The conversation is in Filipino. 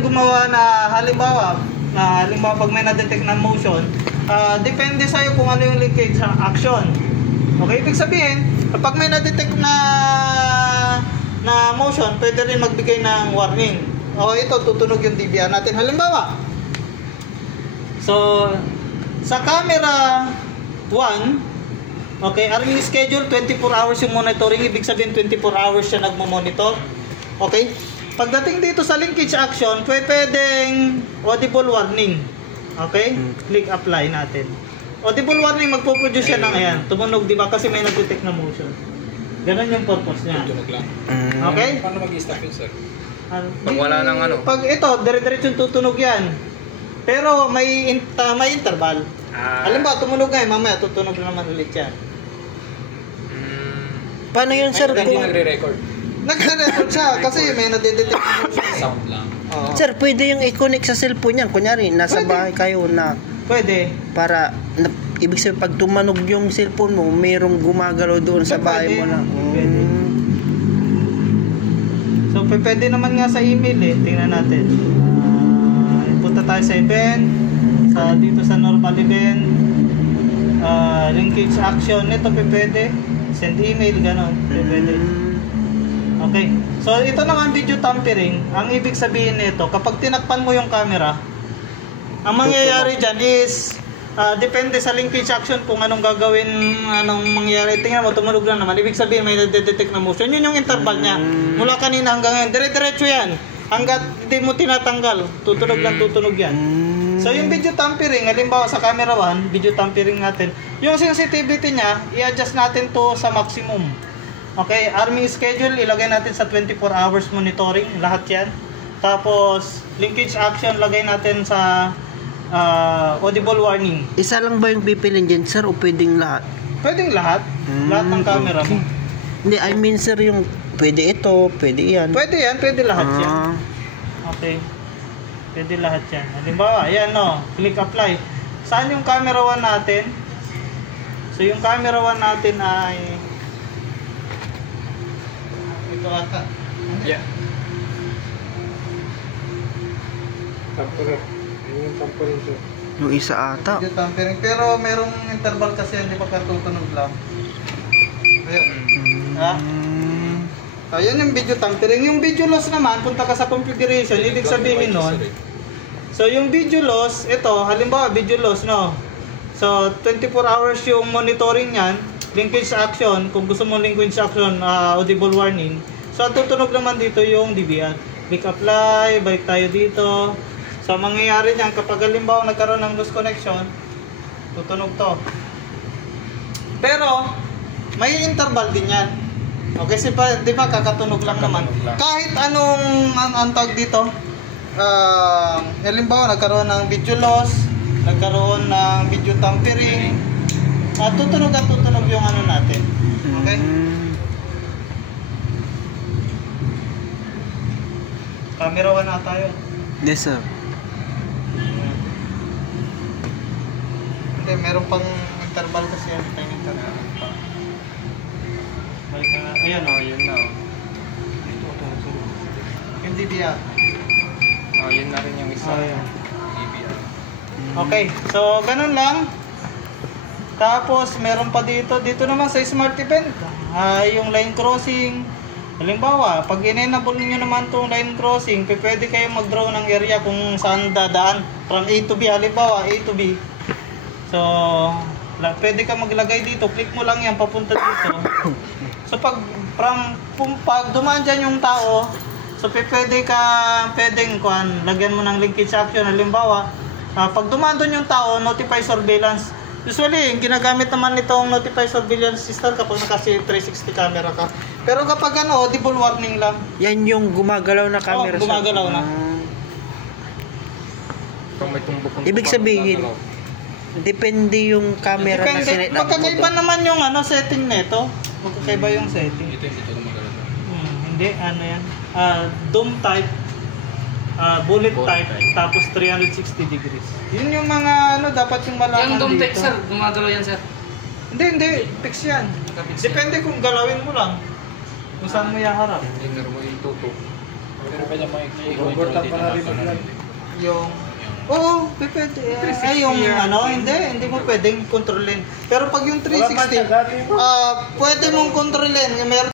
rin gumawa na halimbawa pag may na-detect na motion, depende sa'yo kung ano yung linkage action. Okay, ibig sabihin, kapag may na-detect na motion, pwede rin magbigay ng warning. O ito, tutunog yung DVR natin. Halimbawa, so, sa camera 1, okay, arming schedule, 24 hours yung monitoring. Ibig sabihin, 24 hours siya nagmo-monitor. Okay? Pagdating dito sa linkage action, pwedeng audible warning. Okay? Click apply natin. Audible warning, magpo-produce siya ng ayan. Tumunog, di ba? Kasi may nag-detect na motion. Ganun yung purpose niya. Tunog lang. Okay? Paano mag-i-stop yun, sir? Pag wala nang ano? Pag ito, dire-diretso tutunog yan. Pero may interval. Halimbawa, tumunog ngayon, mamaya tutunog naman ulit yan. Paano yun, sir? Hindi nagre-record. Nagre-record siya kasi may nadedetect na motion. Sound lang. Sir, pwede yung i-connect sa cellphone yan. Kunyari, nasa bahay kayo na Pwede. para ibig sabihin pag tumanog yung cellphone mo, mayroong gumagalaw doon sa bahay mo na. Pwede. So pwede naman nga sa email eh. Tingnan natin. Punta tayo sa event. Dito sa normal event. Linkage action. Ito pwede. Send email, ganon. Pwede. Okay. So ito naman video tampering. Ang ibig sabihin nito, kapag tinakpan mo yung camera, ang mangyayari dyan is depende sa linkage action kung anong gagawin, anong mangyayari. Tingnan mo, tumunog lang naman. Ibig sabihin may nadedetect na motion. Yun yung interval niya. Mula kanina hanggang ngayon. Dire-diretso yan. Hanggat hindi mo tinatanggal. Tutunog lang, tutunog yan. So yung video tampering, halimbawa sa camera 1, video tampering natin, yung sensitivity niya, i-adjust natin to sa maximum. Okay, arming schedule, ilagay natin sa 24 hours monitoring, lahat yan. Tapos, linkage action, lagay natin sa audible warning. Isa lang ba yung pipilin dyan, sir, o pwedeng lahat? Pwedeng lahat. Lahat ng camera mo. Hindi, I mean, sir, yung pwede ito, pwede yan. Pwede yan, pwede lahat yan. Okay. Pwede lahat yan. Halimbawa, ayan no, click apply. Saan yung camera 1 natin? So, yung camera 1 natin ay ito ata. Yeah. Tamper. Yung tamper ito. Yung isa ata. Video tampering. Pero merong interval kasi hindi pa katutunog lang. Ayun. Ha? Ayun yung video tampering. Yung video loss naman, punta ka sa configuration, ibig sabihin nun. So yung video loss, ito, halimbawa video loss, no? So 24 hours yung monitoring yan. Linkage action, kung gusto mo linkage action, audible warning. So ang tutunog naman dito yung DVR. Click apply, balik tayo dito. So mangyayari niyan kapag halimbawa nagkaroon ng loose connection, tutunog to. Pero may interval din yan. Okay, di ba kakatunog lang naman. Kahit anong ang tawag dito, halimbawa nagkaroon ng video loss, nagkaroon ng video tampering, tutunog at tutunog yung ano natin. Okay? Camera 1 na tayo. Yes, sir. Hindi, meron pang interval kasi yan. Ito yung interval. Balik na. Ayan o, yun na o. Yung DVR. Yun na rin yung isa. Ayan. DVR. Okay, so ganun lang. Tapos meron pa dito naman sa smart event, yung line crossing. Halimbawa, pag in-enable niyo naman tong line crossing, pwede kayo mag-draw ng area kung saan dadaan from A to B, halimbawa A to B. So, pwede ka maglagay dito, click mo lang yan papunta dito. So pag dumaan dyan yung tao, so pwedeng lagyan mo ng linkage action. Halimbawa, pag dumaan doon yung tao, notify surveillance. Usually, ginagamit naman nitong notify surveillance system kapag naka-360 camera ka. Pero kapag audible warning lang. Yan yung gumagalaw na camera. Gumagalaw na. Ibig sabihin, depende yung camera na sinet up mo. Magkakaiba naman yung setting nito. Magkakaiba yung setting. Ito hindi ito gumagalaw. Hindi, yan. Dome type, bullet type, tapos 360 degrees. Yun yung mga dapat yung malaman dito. Yung dome type, sir, gumagalaw yan, sir. Hindi, fix yan. Depende kung galawin mo lang. Kung saan mo iharap. Tingnan mo yung tutok. Overtap pa natin mag-vlog. Yung oo, pwede. Ay, yung ano, hindi mo pwedeng kontrolin. Pero pag yung 360, pwede mong kontrolin. Meron